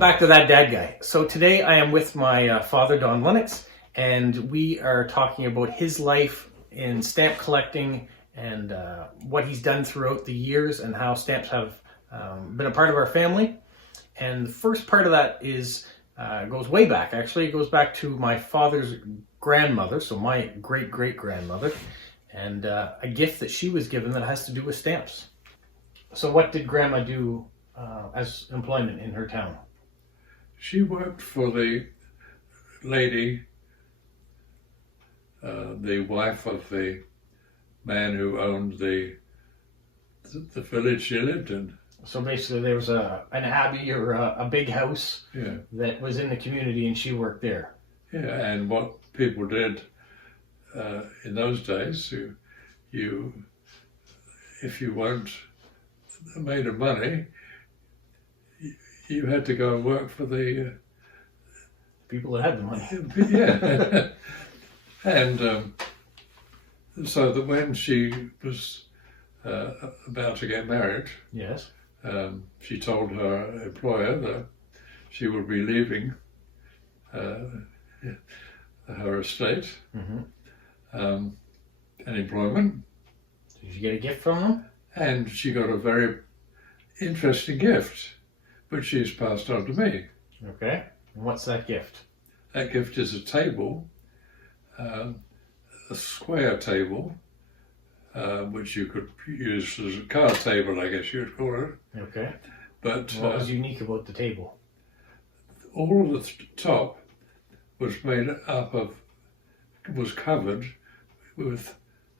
Welcome back to That Dad Guy. So today I am with my father, Don Lennox, and we are talking about his life in stamp collecting and what he's done throughout the years and how stamps have been a part of our family. And the first part of that is goes way back. Actually, it goes back to my father's grandmother, so my great-great-grandmother, and a gift that she was given that has to do with stamps. So what did Grandma do as employment in her town? She worked for the lady, the wife of the man who owned the village she lived in. So basically there was an abbey or a big house that was in the community and she worked there. Yeah, and what people did in those days, you if you weren't made of money, you had to go and work for the people that had the money. Yeah. And so that when she was about to get married, yes, she told her employer that she would be leaving her estate and employment. Did you get a gift from them? And she got a very interesting gift, which she's passed on to me. Okay. And what's that gift? That gift is a table, a square table, which you could use as a card table, I guess you'd call it. Okay. But what was unique about the table? All of the top was made up of, was covered with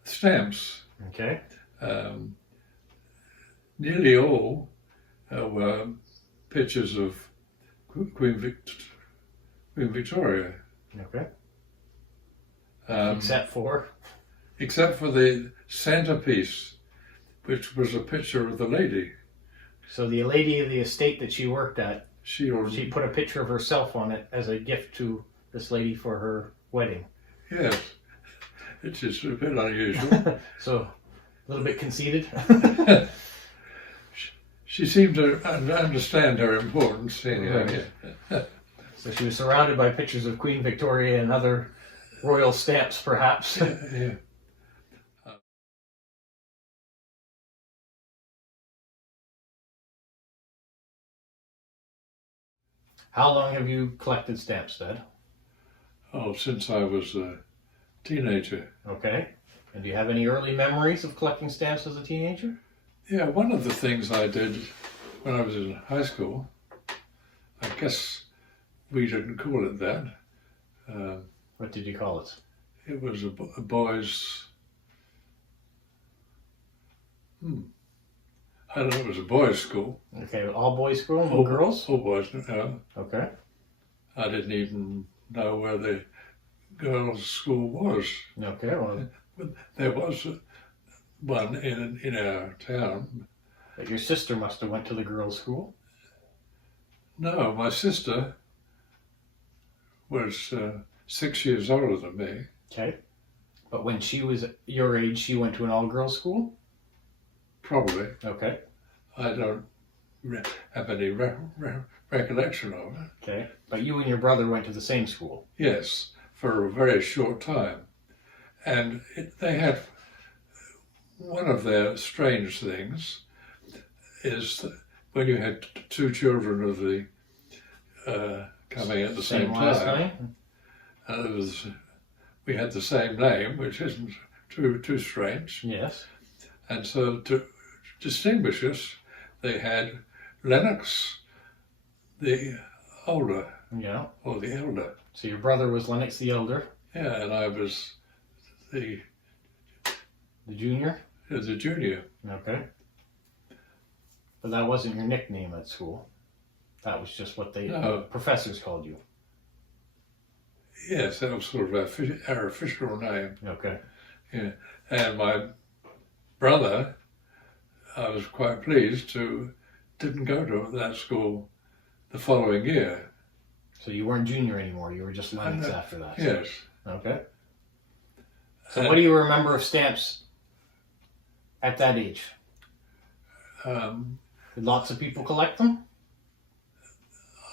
stamps. Okay. Nearly all were pictures of Queen Victoria. Okay. Except for the centerpiece, which was a picture of the lady. So the lady of the estate that she worked at, she already put a picture of herself on it as a gift to this lady for her wedding. Yes, it's just a bit unusual. So a little bit conceited. She seemed to understand her importance. Anyway. Right. So she was surrounded by pictures of Queen Victoria and other royal stamps, perhaps. Yeah. How long have you collected stamps, Dad? Oh, since I was a teenager. Okay. And do you have any early memories of collecting stamps as a teenager? Yeah, one of the things I did when I was in high school, I guess we didn't call it that. What did you call it? It was a boys' I don't know, it was a boys' school. Okay, all boys school, no girls? All boys, no. Okay. I didn't even know where the girls' school was. Okay, well. But there was one in our town. But your sister must have went to the girls' school? No, my sister was 6 years older than me. Okay. But when she was your age, she went to an all-girls school? Probably. Okay. I don't have any recollection of it. Okay. But you and your brother went to the same school? Yes, for a very short time. And they had, one of their strange things is that when you had two children of the coming at the same time, we had the same name, which isn't too strange. Yes. And so to distinguish us, they had Lennox, the older, or the elder. So your brother was Lennox the elder? Yeah, and I was the junior? The junior. Okay. But that wasn't your nickname at school. That was just what the professors called you. Yes, that was sort of our official name. Okay. Yeah, and my brother, I was quite pleased didn't go to that school the following year. So you weren't junior anymore, you were just Lennox after that? Yes. Okay. So what do you remember of stamps at that age? Did lots of people collect them?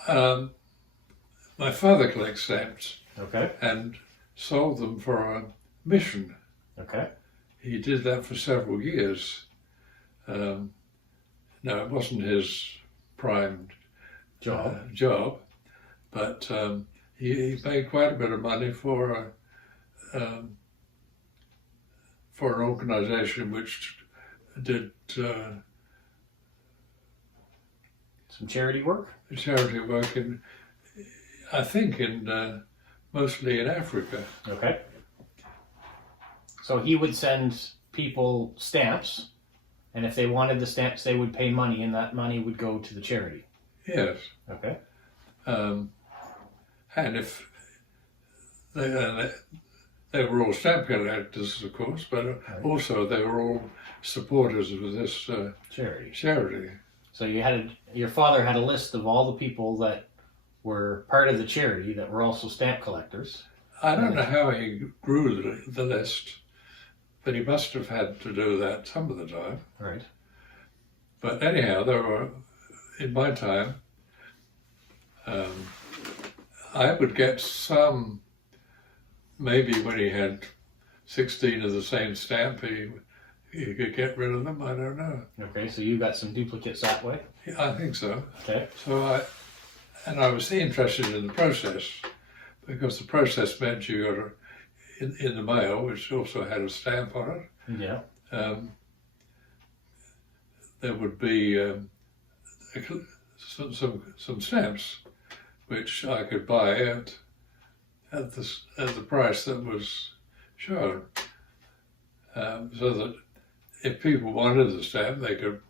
Um, my father collects stamps Okay. and sold them for a mission. Okay. He did that for several years. No, it wasn't his prime job, but he made quite a bit of money for an organisation which did Some charity work? charity work in, I think, mostly in Africa. Okay. So he would send people stamps, and if they wanted the stamps, they would pay money, and that money would go to the charity. Yes. Okay. And if they were all stamp collectors, of course, but also they were all supporters of this charity. So your father had a list of all the people that were part of the charity that were also stamp collectors. I don't know how he grew the list, but he must have had to do that some of the time. Right. But anyhow, there were, in my time, I would get some, maybe when he had 16 of the same stamp, he could get rid of them, I don't know. Okay, so you got some duplicates that way? Yeah, I think so. Okay. So I was interested in the process, because the process meant you got in the mail, which also had a stamp on it. Yeah. There would be some stamps which I could buy at the price that was shown, so that if people wanted the stamp, they could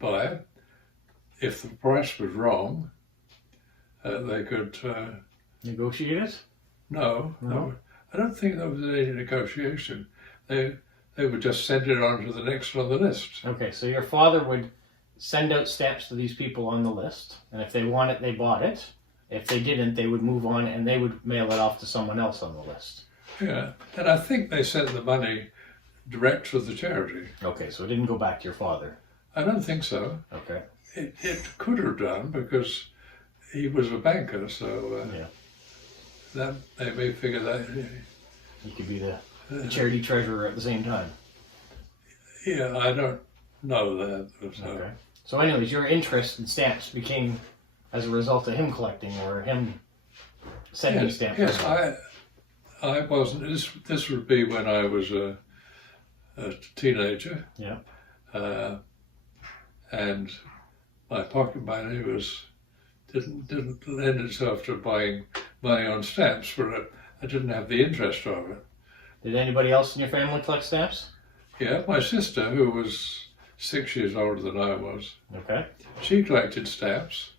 buy it. If the price was wrong, they could negotiate it. No, I don't think there was any negotiation. They would just send it on to the next on the list. Okay, so your father would send out stamps to these people on the list, and if they want it, they bought it. If they didn't, they would move on and they would mail it off to someone else on the list. Yeah, and I think they sent the money direct to the charity. Okay, so it didn't go back to your father. I don't think so. Okay. It could have done, because he was a banker, so that they may figure that he could be the charity treasurer at the same time. Yeah, I don't know that. So. Okay. So anyways, your interest in stamps became as a result of him collecting or him sending stamps. Yes, I wasn't. This would be when I was a teenager. Yeah. And my pocket money didn't lend itself to buying money on stamps, but I didn't have the interest of it. Did anybody else in your family collect stamps? Yeah, my sister, who was 6 years older than I was, okay, she collected stamps.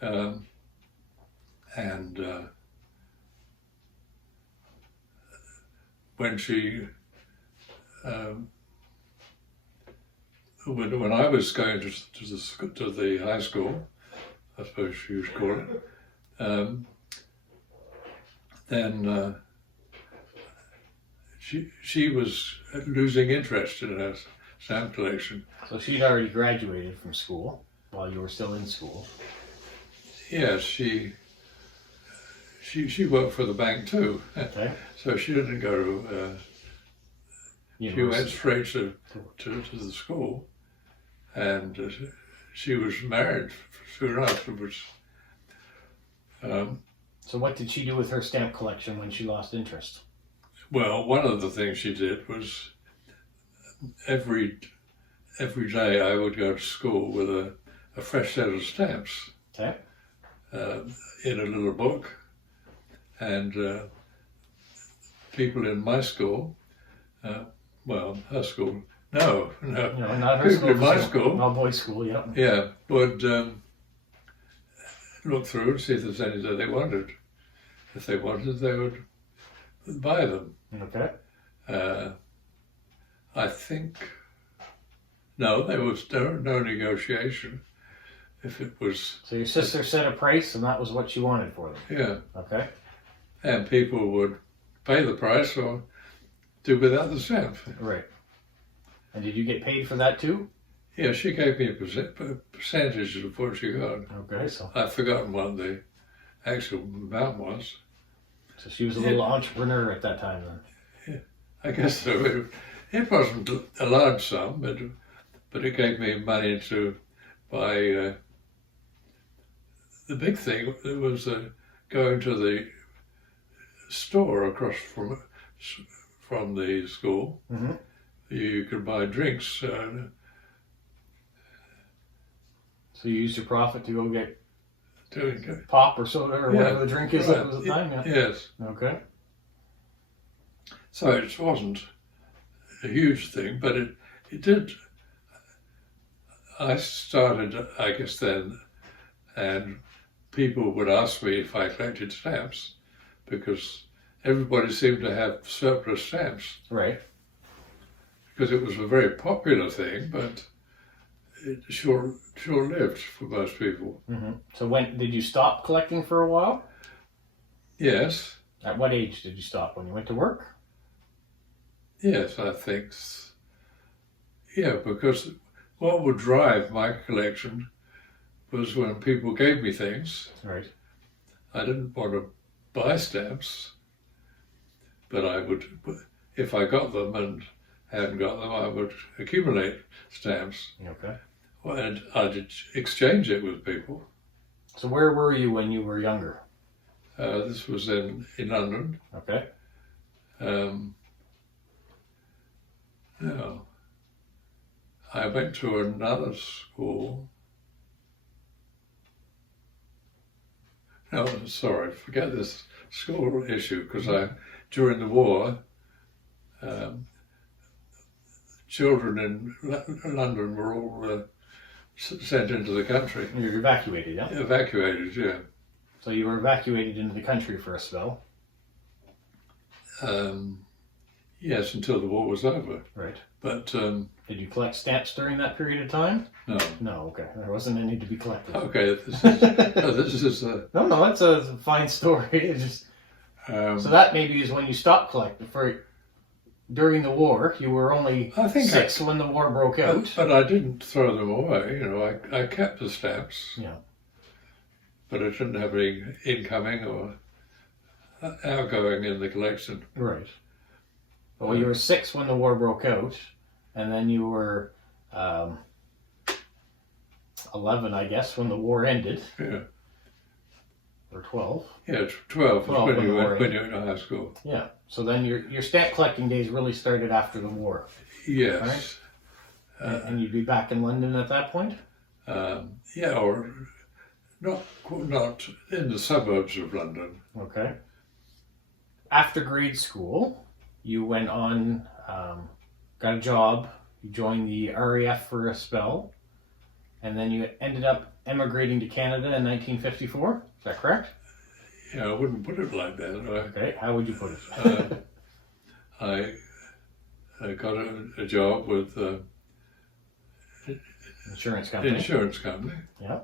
When she, when I was going to the high school, I suppose you should call it, then she was losing interest in her stamp collection. So she'd already graduated from school while you were still in school. Yes, she worked for the bank too. Okay. So she didn't go to. She went straight to the school, and she was married soon afterwards. So what did she do with her stamp collection when she lost interest? Well, one of the things she did was every day I would go to school with a fresh set of stamps. Okay. In a little book, and people in my school, her school, no, not her people school. in my school, all boys' school, yeah. Yeah, would look through and see if there's any that they wanted. If they wanted, they would buy them. Okay. I think there was no negotiation. If it was... So your sister set a price and that was what she wanted for them? Yeah. Okay. And people would pay the price or do without the stamp. Right. And did you get paid for that too? Yeah, she gave me a percentage of what she got. Okay, so I've forgotten what the actual amount was. she was a little entrepreneur at that time then. I guess so. It wasn't a large sum, but it gave me money to buy. The big thing was going to the store across from the school. Mm-hmm. You could buy drinks. So you used your profit to go get pop or soda or whatever the drink is at the time? Yeah. Yes. Okay. So it wasn't a huge thing, but it did. I started, I guess, then, and people would ask me if I collected stamps because everybody seemed to have surplus stamps. Right. Because it was a very popular thing, but it short-lived for most people. Mm-hmm. So when did you stop collecting for a while? Yes. At what age did you stop? When you went to work? Yes, I think. Yeah, because what would drive my collection was when people gave me things. Right. I didn't want to buy stamps, but I would, if I got them and hadn't got them, I would accumulate stamps. Okay. And I'd exchange it with people. So where were you when you were younger? This was in London. Okay. No. I went to another school. No, sorry, forget this school issue, because during the war, children in London were all sent into the country. You were evacuated, yeah? Evacuated, yeah. So you were evacuated into the country for a spell? Yes, until the war was over. Right. But did you collect stamps during that period of time? no. No, okay. There wasn't any to be collected. Okay, this is No, that's a fine story. It's just, so that maybe is when you stopped collecting. During the war, you were only I think 6 when the war broke out. But I didn't throw them away. You know, I kept the stamps. Yeah. But I didn't have any incoming or outgoing in the collection. Right. Well, you were 6 when the war broke out, and then you were 11, I guess, when the war ended. Yeah. Or 12. Yeah, 12 12 when you when went to high school. Yeah. So then your stamp collecting days really started after the war. Yes. Right? And you'd be back in London at that point? Yeah, or not in the suburbs of London. Okay. After grade school, you went on, got a job, you joined the RAF for a spell, and then you ended up emigrating to Canada in 1954. Is that correct? Yeah, I wouldn't put it like that. Okay, how would you put it? I got a job with Insurance company. insurance company. Yeah.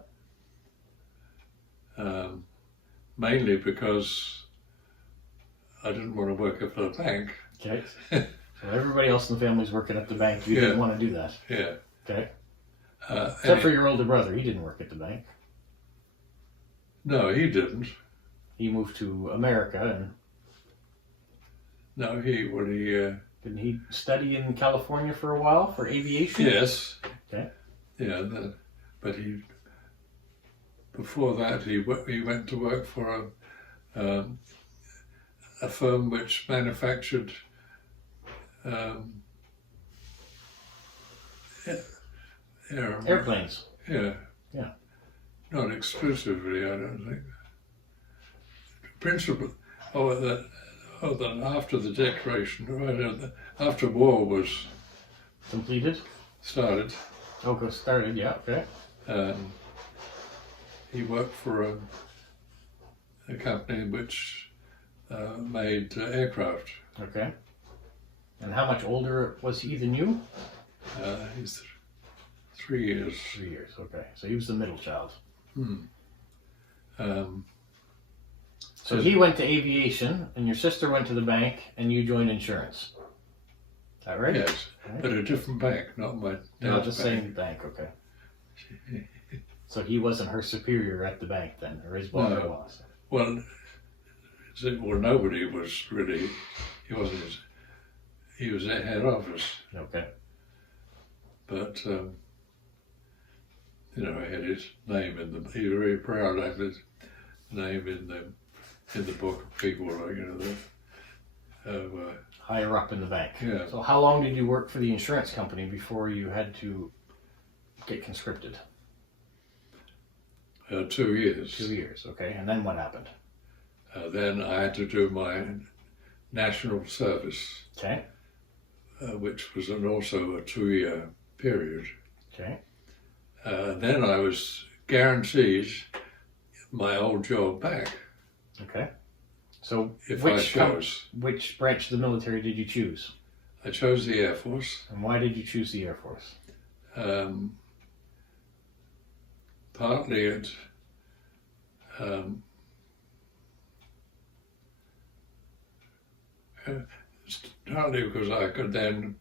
Mainly because I didn't want to work at the bank. Okay. So everybody else in the family's working at the bank. You didn't want to do that. Yeah. Okay. Except for your older brother. He didn't work at the bank. No, he didn't. He moved to America, and No, didn't he study in California for a while for aviation? yes. Okay. Yeah, but before that he went to work for a firm which manufactured Airplanes. Yeah. Yeah. Not exclusively, I don't think. Principal. Then after the declaration, right after war was Completed? started, Okay, started, yeah, okay. he worked for a company which made aircraft. Okay. And how much older was he than you? He's 3 years. 3 years, okay. So he was the middle child. So he went to aviation, and your sister went to the bank, and you joined insurance. Is that right? Yes, Right. but a different bank, not my Not dad's the bank. same bank, okay. So he wasn't her superior at the bank then, or his boss No. was. Well, nobody was really. He wasn't. He was at head office, Okay. but he had his name in the. He was very proud to have his name in the book of people, Higher up in the bank. Yeah. So how long did you work for the insurance company before you had to get conscripted? 2 years. 2 years, okay. And then what happened? Then I had to do my national service, Okay. which was also a 2-year period. Okay. Then I was guaranteed my old job back Okay. So if I chose. which branch of the military did you choose? I chose the Air Force. And why did you choose the Air Force? Partly partly because I could then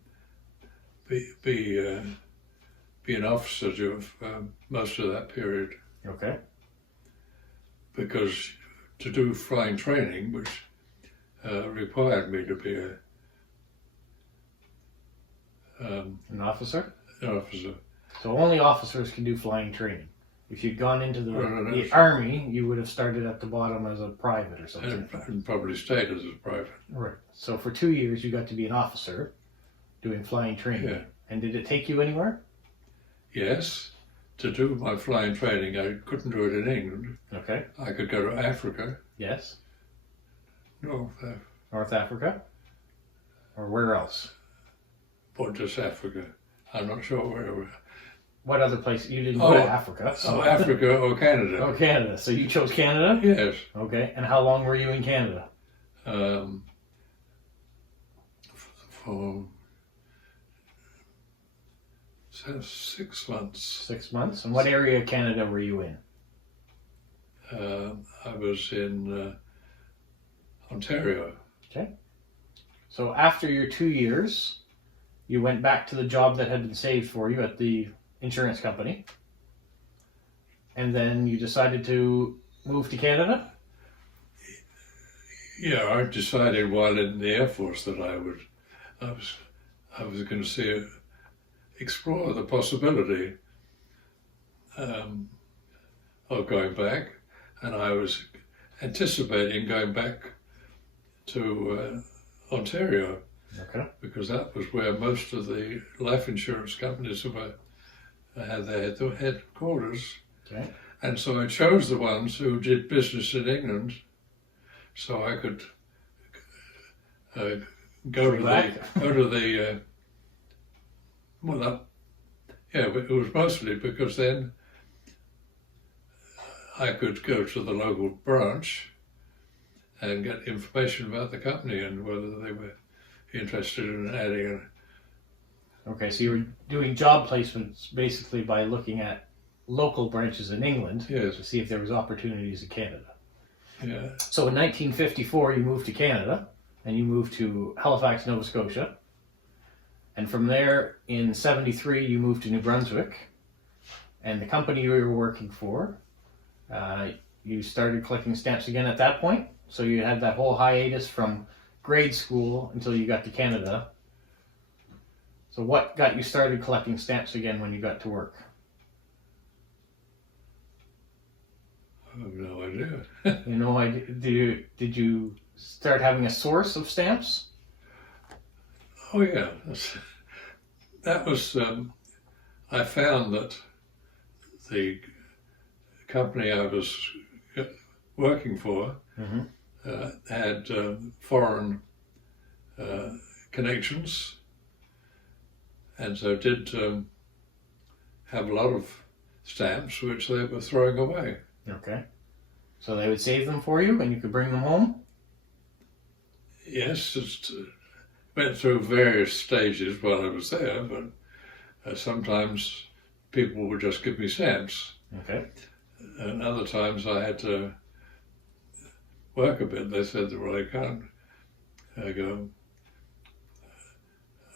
be an officer most of that period, Okay. because to do flying training, which required me to be An officer? an officer. So only officers can do flying training. If you'd gone into the Right. army, you would have started at the bottom as a private or something. And probably stayed as a private. Right. So for 2 years, you got to be an officer doing flying training. Yeah. And did it take you anywhere? Yes, to do my flying training, I couldn't do it in England. Okay. I could go to Africa, Yes. North Africa? Or where else? or just Africa. I'm not sure where. What other place? You didn't go to Africa. Oh, Africa or Canada. Oh, Canada. So you chose Canada? Yes. Okay. And how long were you in Canada? For 6 months. 6 months. And what area of Canada were you in? I was in Ontario. Okay. So after your 2 years, you went back to the job that had been saved for you at the insurance company. And then you decided to move to Canada? Yeah, I decided while in the Air Force that I was going to explore the possibility of going back, and I was anticipating going back to Ontario, Okay. because that was where most of the life insurance companies had their headquarters. Okay. And so I chose the ones who did business in England, so I could go to the but it was mostly because then I could go to the local branch and get information about the company and whether they were interested in adding Okay, so you were doing job placements basically by looking at local branches in England Yes. to see if there was opportunities in Canada. Yeah. So in 1954, you moved to Canada, and you moved to Halifax, Nova Scotia. And from there, in 73, you moved to New Brunswick. And the company you were working for, you started collecting stamps again at that point. So you had that whole hiatus from grade school until you got to Canada. So what got you started collecting stamps again when you got to work? I have no idea. You know, did you start having a source of stamps? Oh yeah, that was. I found that the company I was working for had foreign connections, and so did have a lot of stamps which they were throwing away. Okay. So they would save them for you and you could bring them home? Yes, it went through various stages while I was there, but sometimes people would just give me stamps. Okay. And other times I had to work a bit. They said, well, I can't go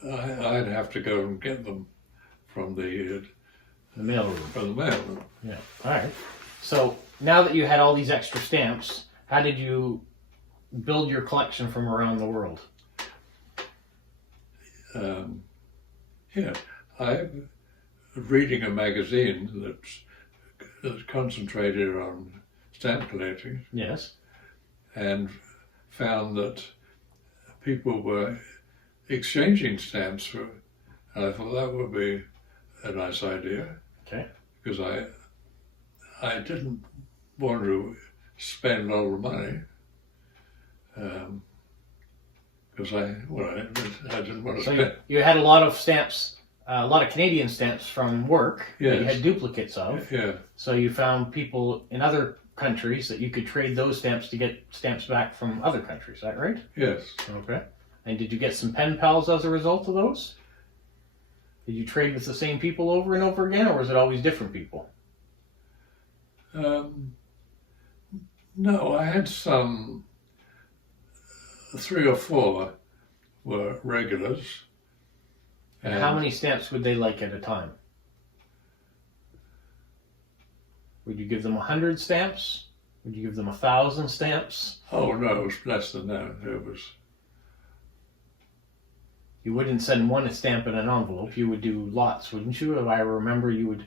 I'd have to go and get them from the mailroom. From the mailroom. Yeah. All right. So now that you had all these extra stamps, how did you build your collection from around the world? Yeah, I'm reading a magazine that's concentrated on stamp collecting. Yes. And found that people were exchanging stamps for, and I thought that would be a nice idea. Okay. Because I didn't want to spend a lot of money. Because I didn't want to So spend. you had a lot of stamps, a lot of Canadian stamps from work that you Yes. had duplicates of. Yeah. So you found people in other countries that you could trade those stamps to get stamps back from other countries. Is that right? Yes. Okay. And did you get some pen pals as a result of those? Did you trade with the same people over and over again, or was it always different people? No, I had some. 3 or 4 were regulars. And how many stamps would they like at a time? Would you give them 100 stamps? Would you give them 1,000 stamps? Oh no, it was less than that. It was. You wouldn't send one stamp in an envelope. You would do lots, wouldn't you? If I remember, you would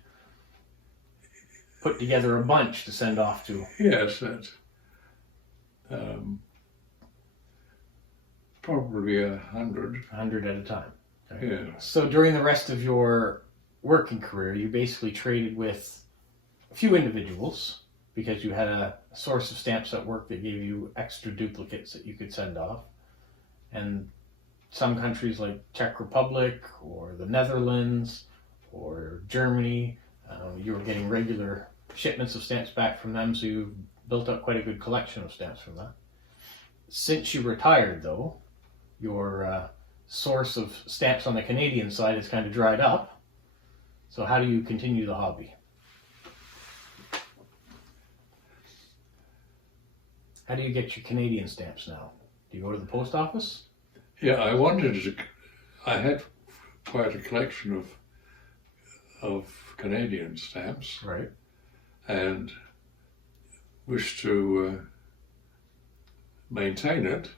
put together a bunch to send off to. Yes, that. Probably 100. 100 at a time. Okay. Yeah. So during the rest of your working career, you basically traded with a few individuals because you had a source of stamps at work that gave you extra duplicates that you could send off. And some countries like Czech Republic or the Netherlands or Germany, you were getting regular shipments of stamps back from them, so you built up quite a good collection of stamps from that. Since you retired, though, your source of stamps on the Canadian side has kind of dried up. So how do you continue the hobby? How do you get your Canadian stamps now? Do you go to the post office? Yeah, I had quite a collection of Canadian stamps. Right. And wished to maintain it.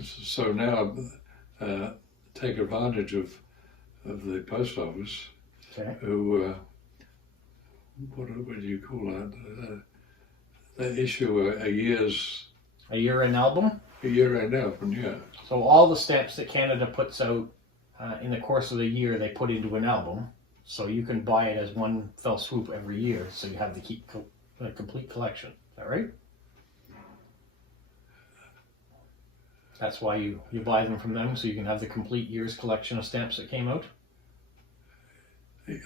So now take advantage of the post office, Okay. who, what do you call that? They issue a year-end album? year-end album, yeah. So all the stamps that Canada puts out in the course of the year, they put into an album. So you can buy it as one fell swoop every year, so you have the complete collection. Is that right? That's why you buy them from them, so you can have the complete year's collection of stamps that came out?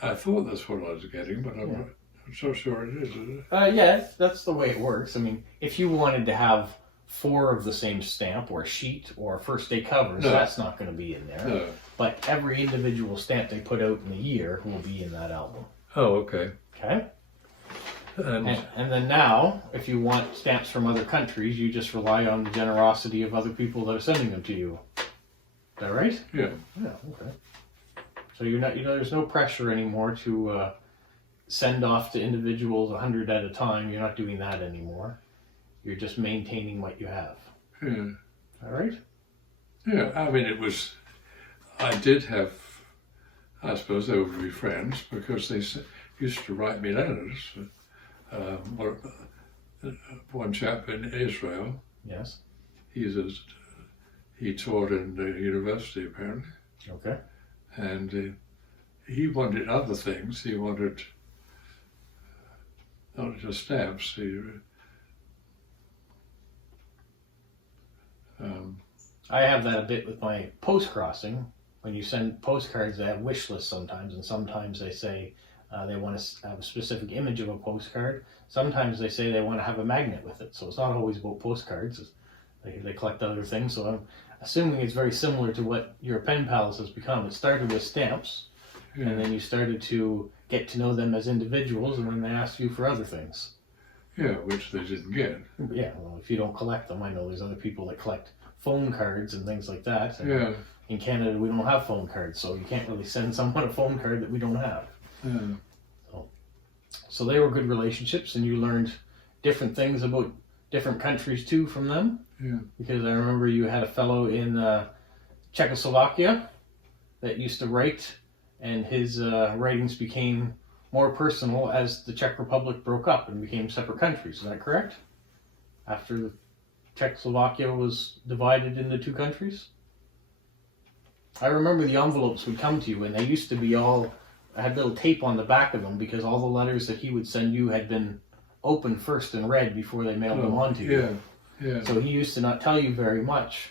I thought that's what I was getting, but I'm not so sure it is it? Yeah, that's the way it works. I mean, if you wanted to have 4 of the same stamp or sheet or first day covers, that's not going to be in there. No. But every individual stamp they put out in the year will be in that album. Oh, okay. Okay? And And then now, if you want stamps from other countries, you just rely on the generosity of other people that are sending them to you. Is that right? yeah. Yeah, okay. So you're not, there's no pressure anymore to send off to individuals 100 at a time. You're not doing that anymore. You're just maintaining what you have. Yeah. All right? Yeah, I mean, I did have, I suppose they would be friends because they used to write me letters. One chap in Israel, Yes. he taught in the university apparently, Okay. and he wanted other things. He wanted not just stamps. I have that a bit with my post crossing. When you send postcards, they have wish lists sometimes, and sometimes they say they want to have a specific image of a postcard. Sometimes they say they want to have a magnet with it. So it's not always about postcards. They collect other things. So I'm assuming it's very similar to what your pen pals has become. It started with stamps, and then you started to get to know them as individuals, and then they asked you for other things. Yeah, which they didn't get. Yeah, well, if you don't collect them, I know there's other people that collect phone cards and things like that. And Yeah. in Canada, we don't have phone cards, so you can't really send someone a phone card that we don't have. Yeah. So they were good relationships, and you learned different things about different countries too from them. Yeah. Because I remember you had a fellow in Czechoslovakia that used to write, and his writings became more personal as the Czech Republic broke up and became separate countries. Is that correct? After Czechoslovakia was divided into two countries? I remember the envelopes would come to you, and they used to be all, I had little tape on the back of them because all the letters that he would send you had been opened first and read before they mailed them on to you. Yeah. Yeah. So he used to not tell you very much.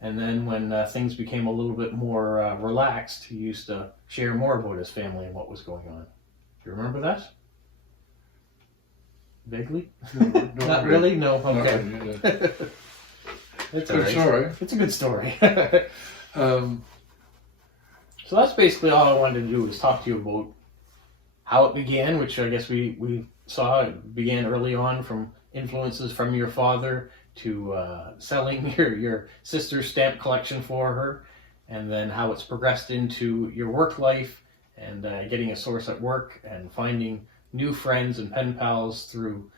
And then when things became a little bit more relaxed, he used to share more about his family and what was going on. Do you remember that? Vaguely? No, Not really? No? Okay. Not really, It's Good story. It's a good story. So that's basically all I wanted to do was talk to you about how it began, which I guess we saw it began early on from influences from your father to selling your sister's stamp collection for her, and then how it's progressed into your work life and getting a source at work and finding new friends and pen pals through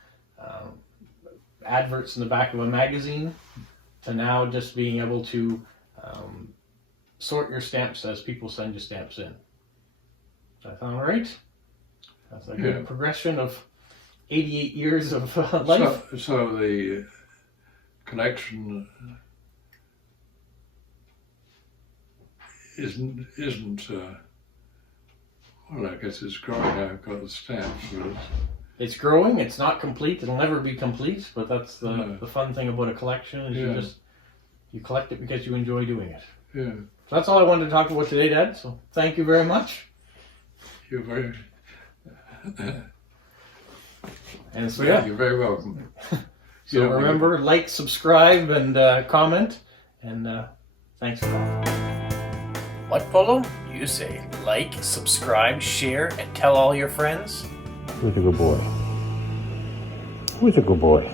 adverts in the back of a magazine, to now just being able to sort your stamps as people send you stamps in. Does that sound right? That's a good progression of 88 years of life. So the connection isn't well, I guess it's growing. I've got the stamps. It's growing. It's not complete. It'll never be complete, but that's the fun thing about a collection is you collect it because you enjoy doing it. Yeah. So that's all I wanted to talk about today, Dad. So thank you very much. You're very And so you're very welcome. So remember, like, subscribe, and comment. And thanks for calling. What, Polo? You say like, subscribe, share, and tell all your friends? Who's a good boy? Who's a good boy?